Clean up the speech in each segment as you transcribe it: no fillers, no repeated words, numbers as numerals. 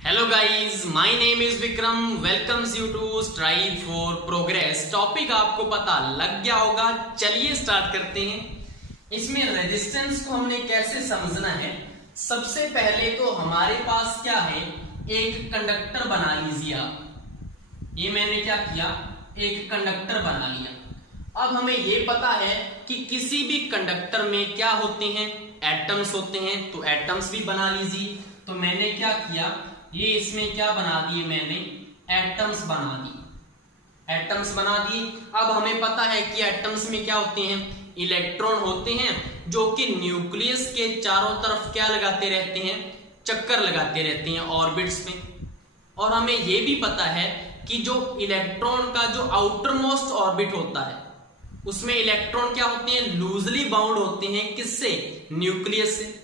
Hello guys, my name is Vikram. Welcomes you to strive for progress. Topic आपको पता लग गया होगा, चलिए स्टार्ट करते हैं। इसमें रेजिस्टेंस को हमने कैसे समझना है। सबसे पहले तो हमारे पास क्या है, एक कंडक्टर बना लीजिए आप। ये मैंने क्या किया, एक कंडक्टर बना लिया। अब हमें ये पता है कि किसी भी कंडक्टर में क्या होते हैं, एटम्स होते हैं, तो एटम्स भी बना लीजिए। तो मैंने क्या किया, ये इसमें क्या बना दिए, मैंने एटम्स बना दिए। एटम्स बना दिए। अब हमें पता है कि एटम्स में क्या होते हैं, इलेक्ट्रॉन होते हैं, जो कि न्यूक्लियस के चारों तरफ क्या लगाते रहते हैं, चक्कर लगाते रहते हैं ऑर्बिट्स में। और हमें यह भी पता है कि जो इलेक्ट्रॉन का जो आउटर मोस्ट ऑर्बिट होता है, उसमें इलेक्ट्रॉन क्या होते हैं, लूजली बाउंड होते हैं। किससे? न्यूक्लियस से।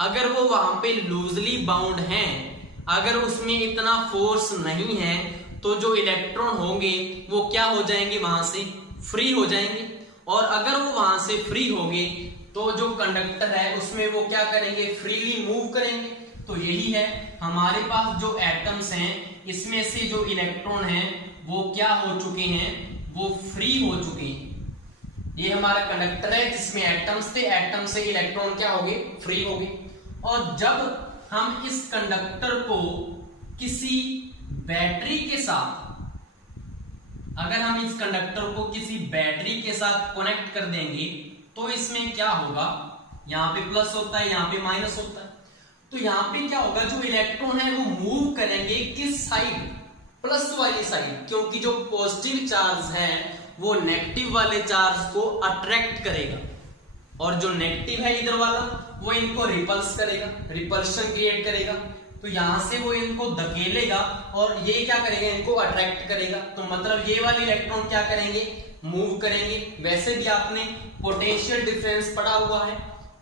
अगर वो वहां पे लूजली बाउंड हैं, अगर उसमें इतना फोर्स नहीं है, तो जो इलेक्ट्रॉन होंगे वो क्या हो जाएंगे, वहां से फ्री हो जाएंगे। और अगर वो वहां से फ्री होंगे तो जो कंडक्टर है उसमें वो क्या करेंगे, फ्रीली मूव करेंगे। तो यही है, हमारे पास जो एटम्स हैं, इसमें से जो इलेक्ट्रॉन हैं वो क्या हो चुके हैं, वो फ्री हो चुके हैं। ये हमारा कंडक्टर है जिसमें एटम्स थे, एटम से इलेक्ट्रॉन क्या हो गए, फ्री हो गए। और जब हम इस कंडक्टर को किसी बैटरी के साथ, अगर हम इस कंडक्टर को किसी बैटरी के साथ कनेक्ट कर देंगे तो इसमें क्या होगा, यहां पे प्लस होता है, यहां पे माइनस होता है। तो यहां पे क्या होगा, जो इलेक्ट्रॉन है वो मूव करेंगे किस साइड, प्लस वाली साइड, क्योंकि जो पॉजिटिव चार्ज है वो नेगेटिव वाले चार्ज को अट्रैक्ट करेगा, और जो नेगेटिव है इधर वाला वो इनको रिपल्स करेगा, रिपल्शन क्रिएट करेगा। तो यहां से वो इनको धकेलेगा और ये क्या करेगा, इनको अट्रैक्ट करेगा। तो मतलब ये वाले इलेक्ट्रॉन क्या करेंगे, मूव करेंगे। वैसे भी आपने पोटेंशियल डिफरेंस पढ़ा हुआ है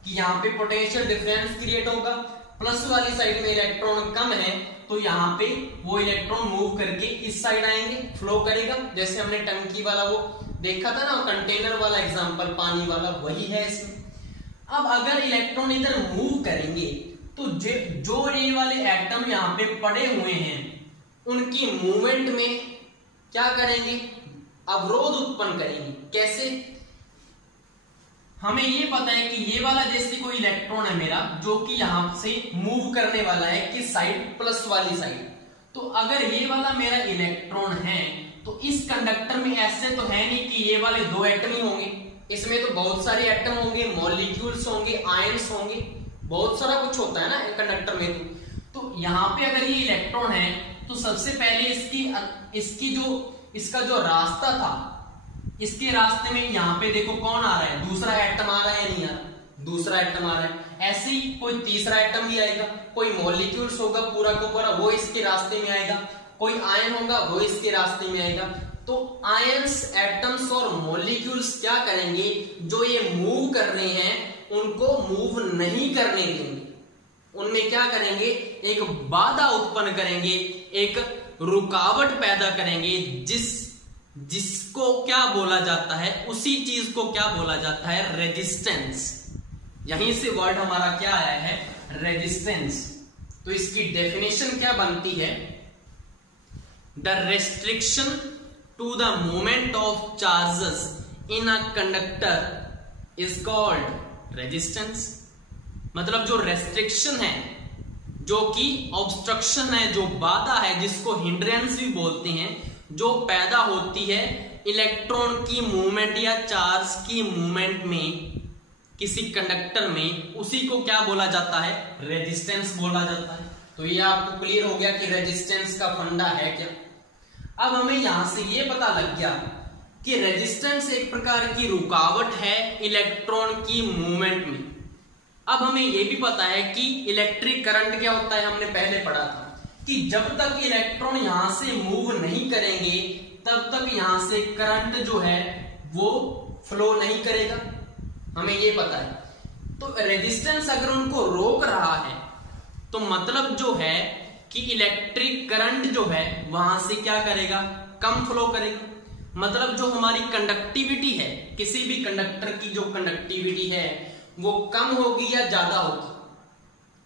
कि यहाँ पे पोटेंशियल डिफरेंस क्रिएट होगा, प्लस वाली साइड में इलेक्ट्रॉन कम है तो यहाँ पे वो इलेक्ट्रॉन मूव करके इस साइड आएंगे, फ्लो करेगा। जैसे हमने टंकी वाला वो देखा था ना, कंटेनर वाला एग्जांपल, पानी वाला, वही है इसमें। अब अगर इलेक्ट्रॉन इधर मूव करेंगे तो जो ये वाले एटम यहाँ पे पड़े हुए हैं, उनकी मूवमेंट में क्या करेंगे, अवरोध उत्पन्न करेंगे। कैसे? हमें ये पता है कि ये वाला जैसे कोई इलेक्ट्रॉन है मेरा, जो कि यहां से मूव करने वाला है किस साइड, प्लस वाली साइड। तो अगर ये वाला मेरा इलेक्ट्रॉन है तो इस कंडक्टर में ऐसे तो है नहीं कि ये वाले दो एटम ही होंगे, इसमें तो बहुत सारे एटम होंगे, मॉलिक्यूल्स होंगे, आयंस होंगे, बहुत सारा कुछ होता है ना कंडक्टर में। तो यहाँ पे अगर ये इलेक्ट्रॉन है तो सबसे पहले इसका जो रास्ता था, इसके रास्ते में यहाँ पे देखो कौन आ रहा है, दूसरा एटम आ रहा है या नहीं आ रहा, दूसरा एटम आ रहा है। ऐसे ही कोई तीसरा एटम भी आएगा, कोई मॉलिक्यूल्स होगा पूरा का पूरा, वो इसके रास्ते में आएगा, कोई आयन होगा वो इसके रास्ते में आएगा। तो आयंस, एटम्स और मॉलिक्यूल्स क्या करेंगे, जो ये मूव कर रहे हैं उनको मूव नहीं करने देंगे, उनमें क्या करेंगे, एक बाधा उत्पन्न करेंगे, एक रुकावट पैदा करेंगे, जिसको क्या बोला जाता है, उसी चीज को क्या बोला जाता है, रेजिस्टेंस। यहीं से वर्ड हमारा क्या आया है, रेजिस्टेंस। तो इसकी डेफिनेशन क्या बनती है, the restriction to the movement of charges in a conductor is called resistance। मतलब जो रेस्ट्रिक्शन है, जो कि ऑब्स्ट्रक्शन है, जो बाधा है, जिसको हिंड्रेंस भी बोलते हैं, जो पैदा होती है इलेक्ट्रॉन की मूवमेंट या चार्ज की मूवमेंट में किसी कंडक्टर में, उसी को क्या बोला जाता है, रेजिस्टेंस बोला जाता है। तो ये आपको क्लियर हो गया कि रेजिस्टेंस का फंडा है क्या। अब हमें यहां से ये पता लग गया कि रेजिस्टेंस एक प्रकार की रुकावट है इलेक्ट्रॉन की मूवमेंट में। अब हमें ये भी पता है कि इलेक्ट्रिक करंट क्या होता है, हमने पहले पढ़ा था कि जब तक इलेक्ट्रॉन यहां से मूव नहीं करेंगे तब तक यहां से करंट जो है वो फ्लो नहीं करेगा, हमें ये पता है। तो रेजिस्टेंस अगर उनको रोक रहा है तो मतलब जो है कि इलेक्ट्रिक करंट जो है वहां से क्या करेगा, कम फ्लो करेगा। मतलब जो हमारी कंडक्टिविटी है, किसी भी कंडक्टर की जो कंडक्टिविटी है वो कम होगी या ज्यादा होगी,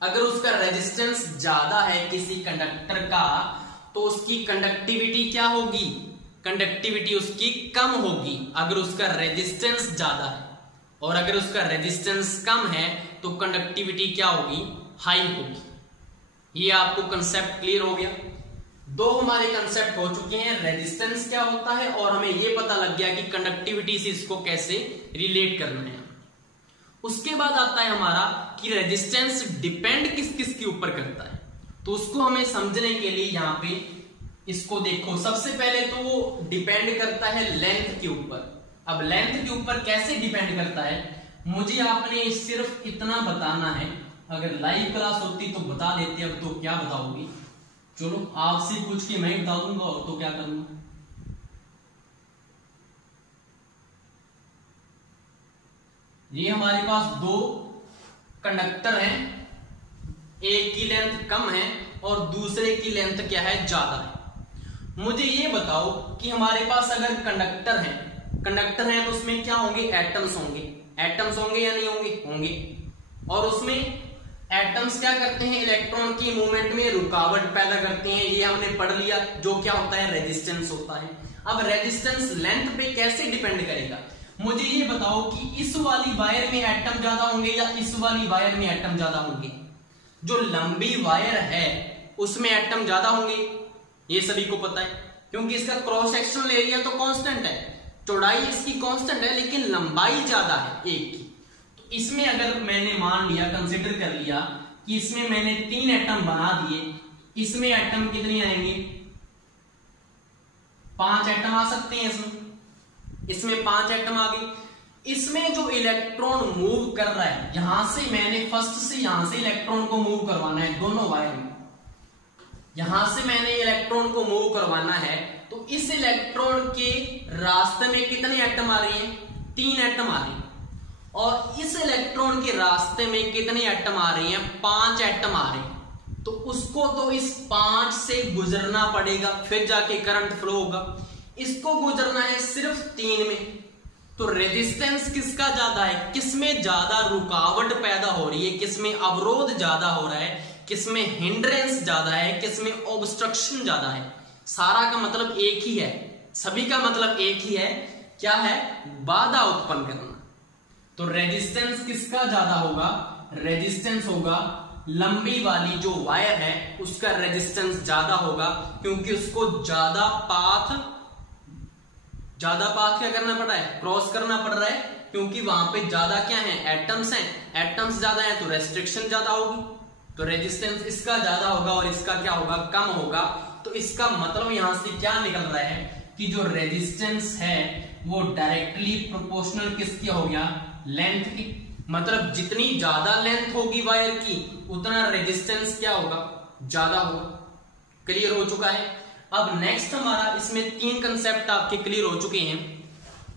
अगर उसका रेजिस्टेंस ज्यादा है किसी कंडक्टर का तो उसकी कंडक्टिविटी क्या होगी, कंडक्टिविटी उसकी कम होगी अगर उसका रेजिस्टेंस ज्यादा है, और अगर उसका रेजिस्टेंस कम है तो कंडक्टिविटी क्या होगी, हाई होगी। ये आपको कंसेप्ट क्लियर हो गया। दो हमारे कंसेप्ट हो चुके हैं, रेजिस्टेंस क्या होता है और हमें यह पता लग गया कि कंडक्टिविटी से इसको कैसे रिलेट करना है। उसके बाद आता है हमारा कि रेजिस्टेंस डिपेंड किस किस के ऊपर करता है, तो उसको हमें समझने के लिए यहां पे इसको देखो। सबसे पहले तो वो डिपेंड करता है लेंथ के ऊपर। अब लेंथ के ऊपर कैसे डिपेंड करता है, मुझे आपने सिर्फ इतना बताना है। अगर लाइव क्लास होती तो बता देते, अब तो क्या बताओगी, चलो आपसे पूछ के मैं बता दूंगा, और तो क्या करूंगा। ये हमारे पास दो कंडक्टर हैं, एक की लेंथ कम है और दूसरे की लेंथ क्या है, ज्यादा है। मुझे ये बताओ कि हमारे पास अगर कंडक्टर है तो उसमें क्या होंगे, एटम्स होंगे। एटम्स होंगे या नहीं होंगे, होंगे। और उसमें एटम्स क्या करते हैं, इलेक्ट्रॉन की मूवमेंट में रुकावट पैदा करते हैं। ये हमने पढ़ लिया, जो क्या होता है, रेजिस्टेंस होता है। अब रेजिस्टेंस लेंथ पे कैसे डिपेंड करेगा, मुझे ये बताओ कि इस वाली वायर में एटम ज्यादा होंगे या इस वाली वायर में एटम ज्यादा होंगे। जो लंबी वायर है उसमें एटम ज्यादा होंगे, ये सभी को पता है, क्योंकि इसका क्रॉस सेक्शनल एरिया तो कांस्टेंट है, चौड़ाई इसकी कांस्टेंट है, लेकिन लंबाई ज्यादा है एक की। तो इसमें अगर मैंने मान लिया, कंसिडर कर लिया कि इसमें मैंने 3 एटम बना दिए, इसमें एटम कितने आएंगे, 5 एटम आ सकते हैं। इसमें 5 एटम आ गए। इसमें जो इलेक्ट्रॉन मूव कर रहा है, यहां से मैंने फर्स्ट से यहां से इलेक्ट्रॉन को मूव करवाना है, दोनों वायर में यहां से मैंने इलेक्ट्रॉन को मूव करवाना है, तो इस इलेक्ट्रॉन के रास्ते में कितने एटम आ रहे हैं, 3 एटम आ रहे हैं। और इस इलेक्ट्रॉन के रास्ते में कितने एटम आ रहे हैं, 5 एटम आ रहे हैं। तो उसको तो इस 5 से गुजरना पड़ेगा, फिर जाके करंट फ्लो होगा। इसको गुजरना है सिर्फ 3 में। तो रेजिस्टेंस किसका ज्यादा है, किसमें ज्यादा रुकावट पैदा हो रही है, किसमें अवरोध ज्यादा हो रहा है, किसमें हिंड्रेंस ज्यादा है, किसमें ऑब्स्ट्रक्शन ज्यादा है। सारा का मतलब एक ही है, सभी का मतलब एक ही है, क्या है, बाधा उत्पन्न करना। तो रेजिस्टेंस किसका ज्यादा होगा, रेजिस्टेंस होगा लंबी वाली जो वायर है उसका रेजिस्टेंस ज्यादा होगा, क्योंकि उसको ज्यादा पाथ क्या करना पड़ रहा है, क्रॉस करना पड़ रहा है, क्योंकि वहां पे ज्यादा क्या है, एटम्स हैं। एटम्स ज्यादा है तो रेस्ट्रिक्शन ज्यादा होगी, तो रेजिस्टेंस इसका ज्यादा होगा और इसका क्या होगा, कम होगा। तो इसका मतलब यहां से क्या निकल रहा है कि जो रेजिस्टेंस है वो डायरेक्टली प्रोपोर्शनल किसकी हो गया, लेंथ की। मतलब जितनी ज्यादा लेंथ होगी वायर की उतना रेजिस्टेंस क्या होगा, ज्यादा होगा। क्लियर हो चुका है। अब नेक्स्ट हमारा इसमें 3 कंसेप्ट आपके क्लियर हो चुके हैं।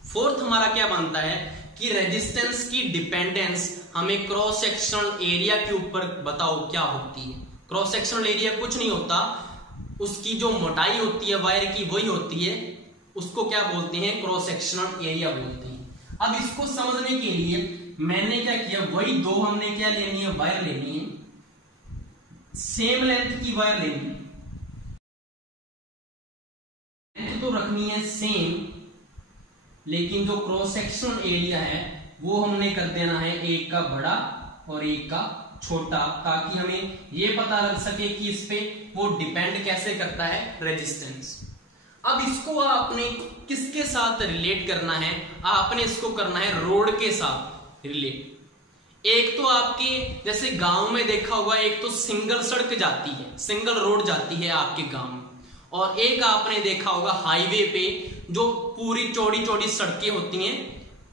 फोर्थ हमारा क्या बनता है कि रेजिस्टेंस की डिपेंडेंस हमें क्रॉस सेक्शनल एरिया के ऊपर बताओ क्या होती है। क्रॉस सेक्शनल एरिया कुछ नहीं होता, उसकी जो मोटाई होती है वायर की वही होती है, उसको क्या बोलते हैं, क्रॉस सेक्शनल एरिया बोलते हैं। अब इसको समझने के लिए मैंने क्या किया, वही दो हमने क्या लेनी है, वायर लेनी है, सेम लेंथ की वायर लेनी है, तो रखनी है सेम, लेकिन जो क्रॉस सेक्शनल एरिया है वो हमने कर देना है एक का बड़ा और एक का छोटा, ताकि हमें ये पता लग सके कि इस पे वो डिपेंड कैसे करता है, रेजिस्टेंस। अब इसको आपने किसके साथ रिलेट करना है, आपने इसको करना है रोड के साथ रिलेट। एक तो आपके जैसे गांव में देखा होगा, एक तो सिंगल सड़क जाती है, सिंगल रोड जाती है आपके गांव में, और एक आपने देखा होगा हाईवे पे जो पूरी चौड़ी चौड़ी सड़कें होती हैं,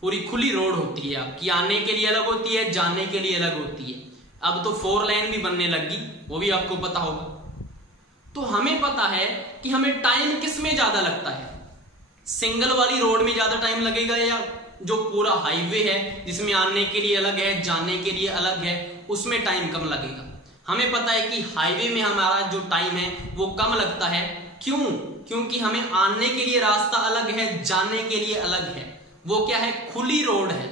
पूरी खुली रोड होती है आपकी, आने के लिए अलग होती है, जाने के लिए अलग होती है। अब तो 4 लेन भी बनने लगी, वो भी आपको पता होगा। तो हमें पता है कि हमें टाइम किस में ज्यादा लगता है, सिंगल वाली रोड में ज्यादा टाइम लगेगा या जो पूरा हाईवे है जिसमें आने के लिए अलग है, जाने के लिए अलग है, उसमें टाइम कम लगेगा। हमें पता है कि हाईवे में हमारा जो टाइम है वो कम लगता है। क्यों? क्योंकि हमें आने के लिए रास्ता अलग है, जाने के लिए अलग है। वो क्या है, खुली रोड है।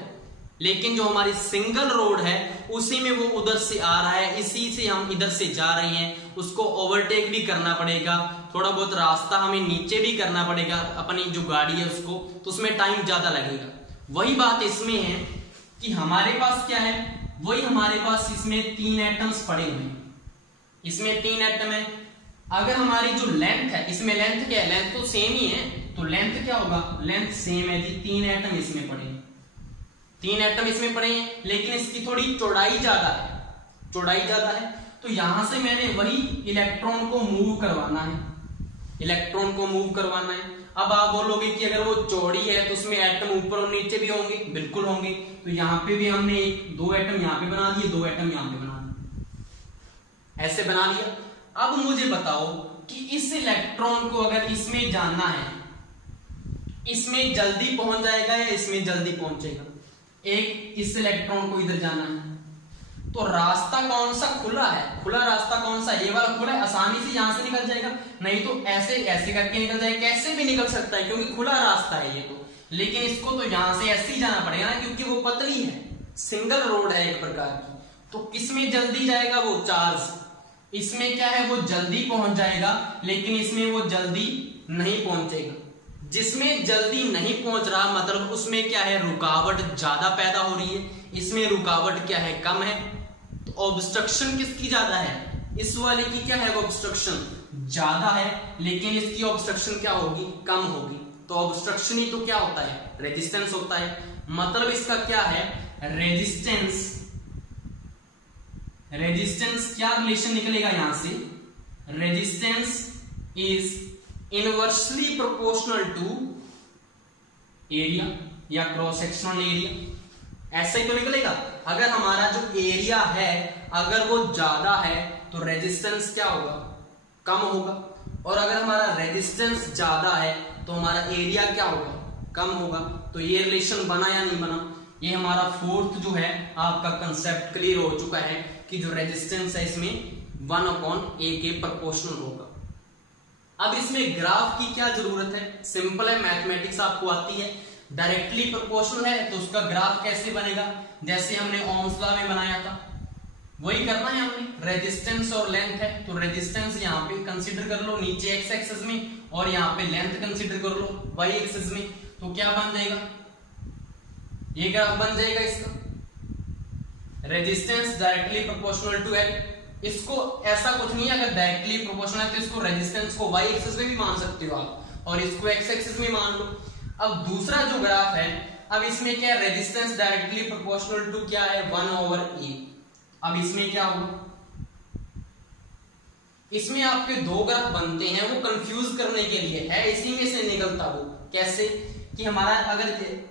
लेकिन जो हमारी सिंगल रोड है उसी में वो उधर से आ रहा है, इसी से हम इधर से जा रहे हैं, उसको ओवरटेक भी करना पड़ेगा, थोड़ा बहुत रास्ता हमें नीचे भी करना पड़ेगा अपनी जो गाड़ी है उसको, तो उसमें टाइम ज्यादा लगेगा। वही बात इसमें है कि हमारे पास क्या है, वही हमारे पास इसमें 3 एटम्स पड़े हुए हैं, इसमें 3 एटम है। अगर हमारी जो लेंथ है, इसमें लेंथ क्या है, लेंथ तो सेम ही है, तो लेंथ क्या होगा, लेंथ सेम है जी, 3 एटम इसमें पड़े हैं, 3 एटम इसमें पड़े हैं, लेकिन इसकी थोड़ी चौड़ाई ज्यादा है, चौड़ाई ज्यादा है, तो यहां से मैंने वही इलेक्ट्रॉन को मूव करवाना है, इलेक्ट्रॉन को मूव करवाना है। अब आप बोलोगे कि अगर वो चौड़ी है तो उसमें एटम ऊपर और नीचे भी होंगे, बिल्कुल होंगे, तो यहाँ पे भी हमने 2 एटम यहाँ पे बना दिए, 2 एटम यहाँ पे बना दिए, ऐसे बना लिया। अब मुझे बताओ कि इस इलेक्ट्रॉन को अगर इसमें जाना है, इसमें जल्दी पहुंच जाएगा या इसमें जल्दी पहुंचेगा, एक इस इलेक्ट्रॉन को इधर जाना है, तो रास्ता कौन सा खुला है, खुला रास्ता कौन सा, ये वाला खुला है, आसानी से यहां से निकल जाएगा, नहीं तो ऐसे ऐसे करके निकल जाएगा, कैसे भी निकल सकता है क्योंकि खुला रास्ता है ये तो, लेकिन इसको तो यहां से ऐसे ही जाना पड़ेगा ना, क्योंकि वो पतली है, सिंगल रोड है एक प्रकार की, तो किसमें जल्दी जाएगा, वो चार्ज, इसमें क्या है वो जल्दी पहुंच जाएगा, लेकिन इसमें वो जल्दी नहीं पहुंचेगा। जिसमें जल्दी नहीं पहुंच रहा मतलब उसमें क्या है, रुकावट ज्यादा पैदा हो रही है, इसमें रुकावट क्या है, कम है, तो ऑब्स्ट्रक्शन किसकी ज्यादा है, इस वाले की क्या है, ऑब्स्ट्रक्शन ज्यादा है, लेकिन इसकी ऑब्स्ट्रक्शन क्या होगी, कम होगी। तो ऑब्स्ट्रक्शन ही तो क्या होता है, रेजिस्टेंस होता है, मतलब इसका क्या है, रेजिस्टेंस, रेजिस्टेंस क्या रिलेशन निकलेगा यहां से, resistance is inversely proportional to area या क्रॉस सेक्शनल एरिया, ऐसा ही तो निकलेगा। अगर हमारा जो एरिया है अगर वो ज्यादा है तो रेजिस्टेंस क्या होगा, कम होगा, और अगर हमारा रेजिस्टेंस ज्यादा है तो हमारा एरिया क्या होगा, कम होगा। तो ये रिलेशन बना या नहीं बना, ये हमारा 4th जो है आपका कंसेप्ट क्लियर हो चुका है कि जो रेजिस्टेंस है इसमें 1/a के प्रोपोर्शनल होगा। अब इसमें ग्राफ की क्या जरूरत है, सिंपल है, मैथमेटिक्स आपको आती है, डायरेक्टली प्रोपोर्शनल है तो उसका ग्राफ कैसे बनेगा, जैसे हमने ओम्स लॉ में बनाया था वही करना है हमने। रेजिस्टेंस और लेंथ है तो रेजिस्टेंस यहाँ पे कंसीडर कर लो नीचे एक्स एक्सिस में, और यहाँ पे लेंथ कंसीडर कर लो वाई एक्सिस में, तो क्या बन जाएगा, ये ग्राफ बन जाएगा इसका, resistance directly proportional to L. इसको ऐसा कुछ नहीं है, अगर डायरेक्टली प्रोपोर्शनल है तो इसको रेजिस्टेंस को वाई एक्सिस में भी मान सकते हो आप, और इसको एक्स एक्सिस में मान लो। अब दूसरा जो ग्राफ है, अब इसमें क्या है, रेजिस्टेंस डायरेक्टली प्रोपोर्शनल टू क्या है, 1/a। अब इसमें क्या होगा, इसमें आपके 2 ग्राफ बनते हैं, वो कंफ्यूज करने के लिए है, इसी में से निकलता वो कैसे कि हमारा अगर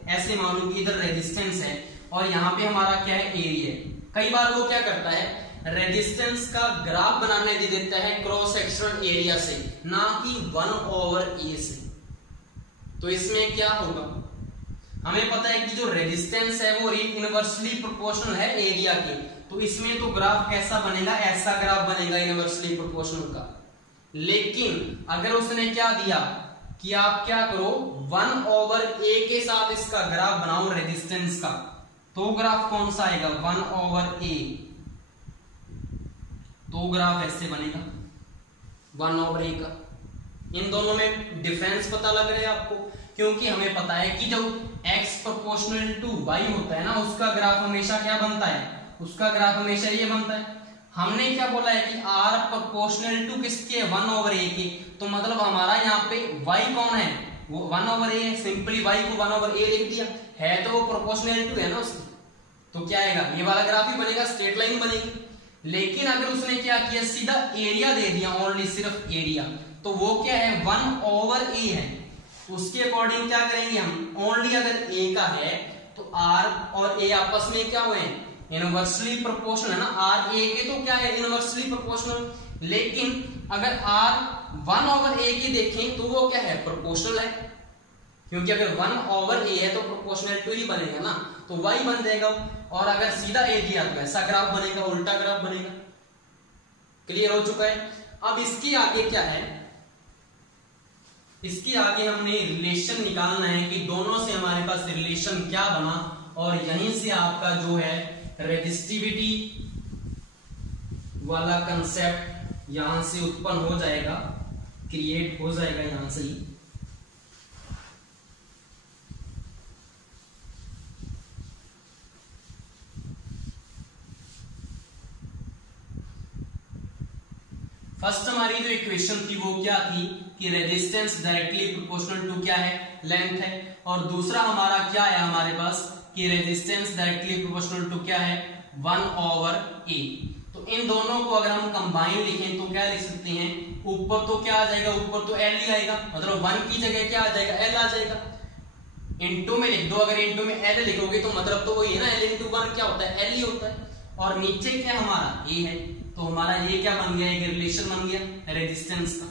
ऐसे मान लो कि इधर रेजिस्टेंस है और यहाँ पे हमारा क्या है, एरिया। कई बार वो क्या करता है, रेजिस्टेंस का ग्राफ बनाने दे देता है क्रॉस सेक्शनल एरिया से, ना कि 1/a से। तो इसमें क्या होगा, हमें पता है कि जो रेजिस्टेंस है वो इनवर्सली प्रोपोर्शनल है एरिया के, तो इसमें तो ग्राफ कैसा बनेगा, ऐसा ग्राफ बनेगा इनवर्सली प्रोपोर्शनल का। लेकिन अगर उसने क्या दिया कि आप क्या करो, 1/a के साथ इसका ग्राफ बनाओ रेजिस्टेंस का, तो ग्राफ कौन सा आएगा, 1/a, तो ग्राफ ऐसे बनेगा 1/a का। इन दोनों में डिफरेंस पता लग रहा है आपको, क्योंकि हमें पता है कि जब x प्रोपोर्शनल टू y होता है ना, उसका ग्राफ हमेशा क्या बनता है, उसका ग्राफ हमेशा ये बनता है। हमने क्या बोला है कि r प्रोपोर्शनल टू किसके, 1/a के, तो मतलब हमारा यहाँ पे y कौन है, वो 1/a है, सिंपली y को 1/a लिख दिया है, तो वो प्रोपोर्शनल टू है ना उसकी, तो क्या आएगा, ये वाला ग्राफ ही बनेगा, स्ट्रेट लाइन बनेगी। लेकिन अगर उसने क्या किया, सीधा एरिया दे दिया, ओनली सिर्फ एरिया, तो वो क्या है, 1/a है, उसके अकॉर्डिंग क्या करेंगे हम, ओनली अगर a का है तो r और a आपस में क्या हुए, इनवर्सली प्रोपोर्शनल है ना, r a के तो क्या है, इनवर्सली प्रोपोर्शनल। लेकिन अगर r 1/a की देखें तो वो क्या है, प्रोपोर्शनल है, क्योंकि अगर 1/a है तो प्रोपोर्शनल टू ही बनेगा ना, तो y बन जाएगा। और अगर सीधा a दिया तो ऐसा ग्राफ बनेगा, उल्टा ग्राफ बनेगा। क्लियर हो चुका है। अब इसके आगे क्या है, इसके आगे हमने रिलेशन निकालना है कि दोनों से हमारे पास रिलेशन क्या बना, और यहीं से आपका जो है रेजिस्टिविटी वाला कंसेप्ट यहां से उत्पन्न हो जाएगा, क्रिएट हो जाएगा यहां से ही। फर्स्ट हमारी जो इक्वेशन थी वो क्या थी कि रेजिस्टेंस डायरेक्टली प्रोपोर्शनल टू क्या है, लेंथ है, और दूसरा हमारा क्या है हमारे पास कि रेजिस्टेंस डायरेक्टली प्रोपोर्शनल टू क्या है, 1/a। तो इन दोनों को अगर हम कंबाइन लिखें तो क्या लिख सकते हैं, ऊपर तो क्या आ जाएगा, ऊपर तो l ही आएगा, मतलब 1 की जगह क्या आ जाएगा, l आ जाएगा। इनटू में लिख दो, अगर इनटू में l लिखोगे तो मतलब तो वही है ना, l इंटू 1 क्या होता है, l ही होता है। और नीचे क्या हमारा a है, तो हमारा ये क्या बन गया, एक रिलेशन बन गया रेजिस्टेंस का।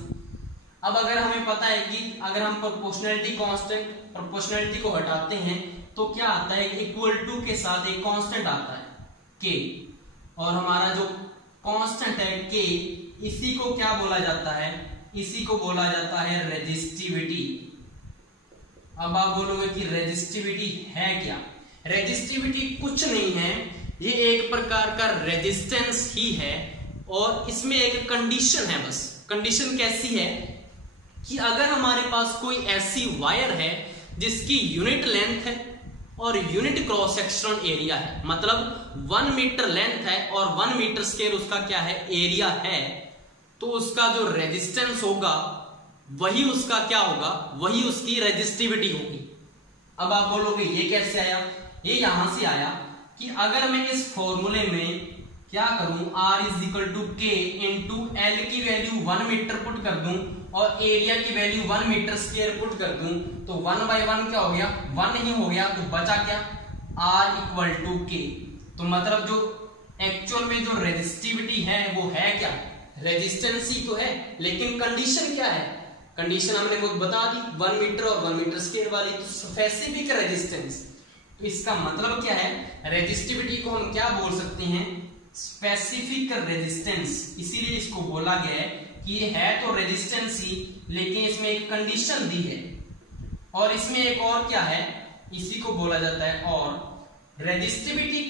अब अगर हमें पता है कि अगर हम प्रोपोर्शनैलिटी कांस्टेंट, प्रोपोर्शनैलिटी को हटाते हैं तो क्या आता है, इक्वल टू के साथ एक कांस्टेंट आता है k, और हमारा जो कांस्टेंट है k, इसी को क्या बोला जाता है, इसी को बोला जाता है रेजिस्टिविटी। अब आप बोलोगे कि रेजिस्टिविटी है क्या, रेजिस्टिविटी कुछ नहीं है, ये एक प्रकार का रेजिस्टेंस ही है, और इसमें एक कंडीशन है। बस कंडीशन कैसी है कि अगर हमारे पास कोई ऐसी वायर है जिसकी यूनिट लेंथ है और यूनिट क्रॉस सेक्शनल एरिया है, मतलब 1 मीटर लेंथ है और 1 मीटर स्क्वायर उसका क्या है, एरिया है, तो उसका जो रेजिस्टेंस होगा वही उसका क्या होगा, वही उसकी रेजिस्टिविटी होगी। अब आप बोलोगे ये कैसे आया, ये यहां से आया कि अगर मैं इस फॉर्मूले में क्या करूं, R is equal to K into L की वैल्यू 1 मीटर पुट कर दूं और एरिया की वैल्यू 1 मीटर स्क्वायर पुट कर दूं, तो 1/1 क्या हो गया, 1 ही हो गया, तो बचा क्या, R इक्वल टू K। तो मतलब जो एक्चुअल में जो रेजिस्टिविटी है वो है क्या, रेजिस्टेंस ही तो है, लेकिन कंडीशन क्या है, कंडीशन हमने खुद बता दी 1 मीटर और 1 मीटर स्क्वायर वाली, तो स्पेसिफिक रेजिस्टेंस। तो इसका मतलब क्या है, रेजिस्टिविटी को हम क्या बोल सकते हैं, स्पेसिफिक रेजिस्टेंस। इसीलिए इसको बोला गया है कि ये है तो रेजिस्टेंस ही, लेकिन इसमें एक कंडीशन दी है, और इसमें एक और क्या है, इसी को बोला जाता है और रेजिस्टिविटी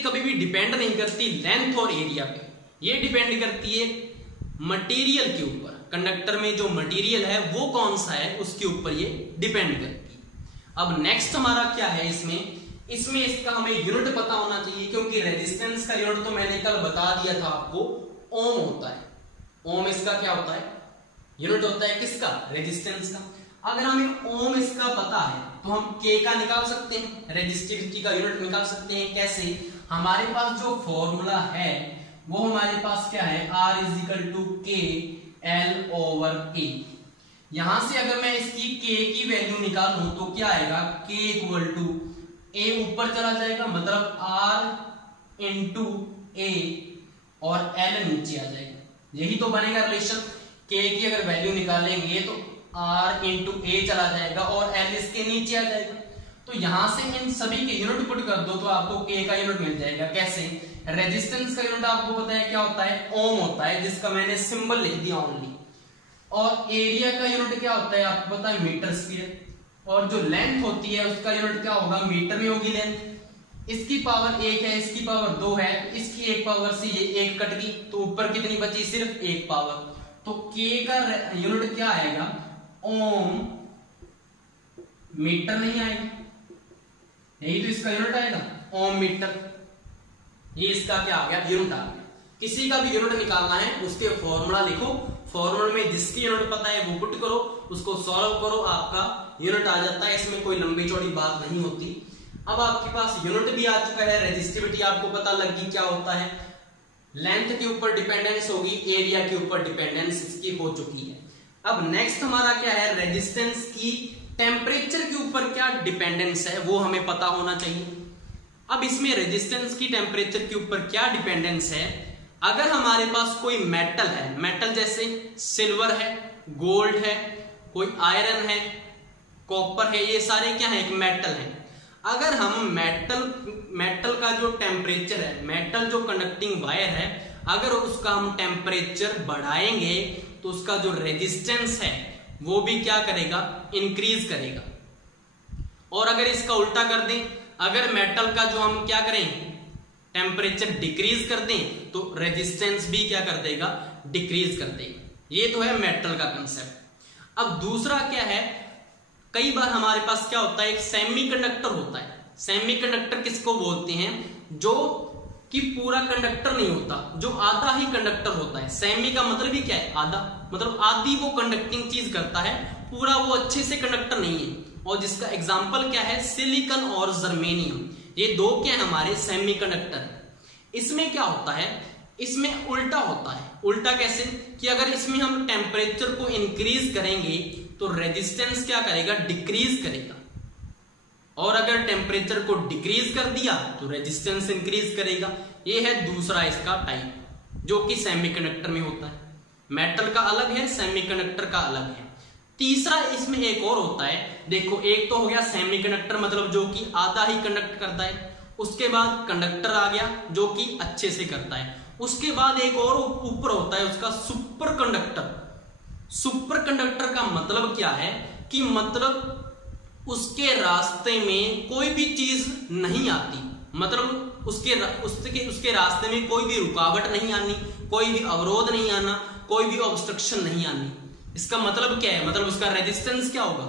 कभी भी डिपेंड नहीं करती लेंथ और एरिया पे, ये डिपेंड करती है मटेरियल के ऊपर, कंडक्टर में जो मटेरियल है वो कौन सा है उसके ऊपर ये डिपेंड करती है। अब नेक्स्ट हमारा क्या है, इसमें इसका हमें यूनिट पता होना चाहिए, क्योंकि रेजिस्टेंस का यूनिट तो मैंने कल बता दिया था आपको, ओम होता है। ओम इसका क्या होता है, यूनिट होता है किसका, रेजिस्टेंस का। अगर हमें ओम इसका पता है तो हम K का निकाल सकते हैं, रेजिस्टिविटी का यूनिट निकाल सकते हैं। कैसे, हमारे पास जो फॉर्मूला है वो हमारे पास क्या है, R is equal to K L/A। यहां से अगर मैं इसकी K की वैल्यू निकालूं तो क्या आएगा, K इक्वल टू A ऊपर चला जाएगा, मतलब R इंटू A और L नीचे आ जाएगा, यही तो बनेगा रिलेशन। K की अगर वैल्यू निकालेंगे तो R इंटू A चला जाएगा और L इसके नीचे आ जाएगा। तो यहां से इन सभी के यूनिट पुट कर दो तो आपको K का यूनिट मिल जाएगा। कैसे, रेजिस्टेंस का यूनिट आपको पता है क्या होता है, ओम होता है, जिसका मैंने सिंबल लिख दिया ओनली। और एरिया का यूनिट क्या होता है आपको पता है, मीटर स्क्वायर। और जो लेंथ होती है उसका यूनिट क्या होगा, मीटर में होगी लेंथ। इसकी पावर 1 है, इसकी पावर 2 है, तो इसकी एक पावर से ये 1 कट गई, तो ऊपर कितनी बची, सिर्फ 1 पावर। तो K का यूनिट क्या आएगा, ओम, मीटर नहीं आएगा, यही तो इसका यूनिट आएगा, ओम मीटर। ये इसका क्या आ गया, यूनिट आ गया। किसी का भी यूनिट निकालना है उसके फॉर्मूला लिखो, फॉर्मूला में जिसकी यूनिट पता है वो पुट करो, उसको सॉल्व करो, आपका यूनिट आ जाता है। इसमें कोई लंबी चौड़ी बात नहीं होती। अब आपके पास यूनिट भी आ चुका है, रेजिस्टिविटी आपको पता लगी क्या होता है, लेंथ के ऊपर डिपेंडेंस होगी, एरिया के ऊपर डिपेंडेंस इसकी हो चुकी है। अब नेक्स्ट हमारा क्या है, रेजिस्टेंस की टेम्परेचर के ऊपर क्या डिपेंडेंस है वो हमें पता होना चाहिए। अब इसमें रेजिस्टेंस की टेम्परेचर के ऊपर क्या डिपेंडेंस है, अगर हमारे पास कोई मेटल है, मेटल जैसे सिल्वर है, गोल्ड है, कोई आयरन है, कॉपर है, ये सारे क्या है, एक मेटल है। अगर हम मेटल का जो टेम्परेचर है, मेटल जो कंडक्टिंग वायर है, अगर उसका हम टेम्परेचर बढ़ाएंगे तो उसका जो रेजिस्टेंस है वो भी क्या करेगा, इंक्रीज करेगा। और अगर इसका उल्टा कर दें, अगर मेटल का जो हम क्या करें टेम्परेचर डिक्रीज कर दें तो रेजिस्टेंस भी क्या कर देगा, डिक्रीज कर देगा। ये तो है मेटल का कंसेप्ट। अब दूसरा क्या है, कई बार हमारे पास क्या होता है, एक सेमीकंडक्टर होता है। सेमीकंडक्टर किसको बोलते हैं, जो कि पूरा कंडक्टर नहीं होता, जो आधा ही कंडक्टर होता है। सेमी का मतलब ही क्या है, आधा, मतलब आधी वो कंडक्टिंग चीज करता है, पूरा वो अच्छे से कंडक्टर नहीं है। और जिसका एग्जांपल क्या है, सिलिकॉन और जर्मेनियम, ये दो क्या है हमारे सेमीकंडक्टर। इसमें क्या होता है, इसमें उल्टा होता है। उल्टा कैसे कि अगर इसमें हम टेम्परेचर को इंक्रीज करेंगे तो रेजिस्टेंस क्या करेगा, डिक्रीज करेगा, और अगर टेम्परेचर को डिक्रीज कर दिया तो रेजिस्टेंस इंक्रीज करेगा। ये है दूसरा इसका टाइप, जो कि सेमीकंडक्टर में होता है। मेटल का अलग है, सेमीकंडक्टर का अलग है। तीसरा इसमें एक और होता है, देखो एक तो हो गया सेमीकंडक्टर, मतलब जो कि आधा ही कंडक्ट करता है। उसके बाद कंडक्टर आ गया जो कि अच्छे से करता है। उसके बाद एक और ऊपर होता है उसका सुपर कंडक्टर। सुपर कंडक्टर का मतलब क्या है कि मतलब उसके रास्ते में कोई भी चीज नहीं आती, मतलब उसके रास्ते में कोई भी रुकावट नहीं आनी, कोई भी अवरोध नहीं आना, कोई भी ऑब्स्ट्रक्शन नहीं आनी। इसका मतलब क्या है, मतलब उसका रेजिस्टेंस क्या होगा,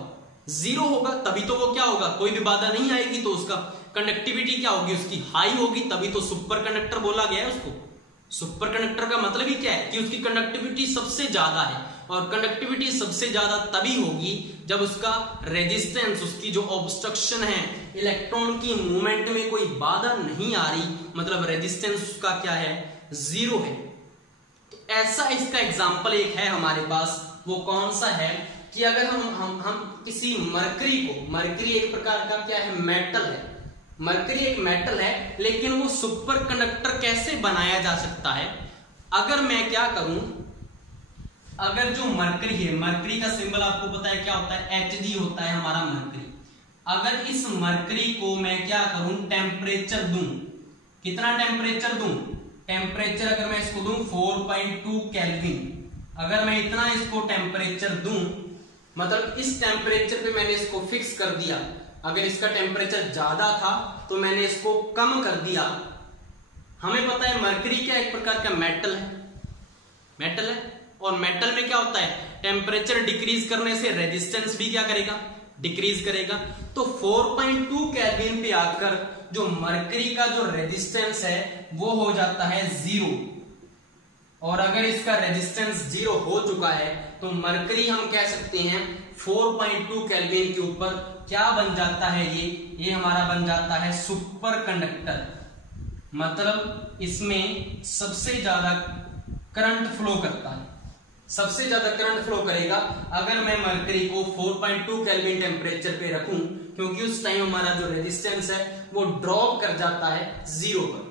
जीरो होगा, तभी तो वो क्या होगा, कोई भी बाधा नहीं आएगी, तो उसका कंडक्टिविटी क्या होगी, उसकी हाई होगी, तभी तो सुपर कंडक्टर बोला गया है उसको। सुपर कंडक्टर का मतलब ही क्या है कि उसकी कंडक्टिविटी सबसे ज्यादा है, और कंडक्टिविटी सबसे ज्यादा तभी होगी जब उसका रेजिस्टेंस, उसकी जो ऑब्स्ट्रक्शन है, इलेक्ट्रॉन की मूवमेंट में कोई बाधा नहीं आ रही, मतलब रेजिस्टेंस उसका क्या है, जीरो है। तो ऐसा इसका एग्जांपल एक है हमारे पास, वो कौन सा है कि अगर हम किसी मरकरी एक प्रकार का क्या है, मेटल है, मरकरी एक मेटल है, लेकिन वो सुपर कंडक्टर कैसे बनाया जा सकता है। अगर मैं क्या करूं, अगर जो मरकरी है, मरकरी का सिंबल आपको पता है क्या होता है, Hg होता है हमारा मरकरी। अगर इस मरकरी को मैं क्या करूं, टेम्परेचर दूं, कितना टेम्परेचर दूं, टेम्परेचर अगर मैं इसको दूं 4.2 केल्विन, अगर मैं इतना इसको टेम्परेचर दूं, मतलब इस टेम्परेचर पे मैंने इसको फिक्स कर दिया। अगर इसका टेम्परेचर ज्यादा था तो मैंने इसको कम कर दिया। हमें पता है मरकरी क्या एक प्रकार का मेटल है, और मेटल में क्या होता है, टेम्परेचर डिक्रीज करने से रेजिस्टेंस भी क्या करेगा, डिक्रीज करेगा। तो 4.2 केल्विन पे आकर जो मरकरी का जो रेजिस्टेंस है वो हो जाता है जीरो, और अगर इसका रेजिस्टेंस जीरो हो चुका है तो मरकरी हम कह सकते हैं 4.2 केल्विन के ऊपर क्या बन जाता है, ये हमारा बन जाता है सुपर कंडक्टर। मतलब इसमें सबसे ज्यादा करंट फ्लो करता है, सबसे ज्यादा करंट फ्लो करेगा अगर मैं मरकरी को 4.2 केल्विन टेम्परेचर पे रखूं, क्योंकि उस टाइम हमारा जो रेजिस्टेंस है वो ड्रॉप कर जाता है जीरो पर।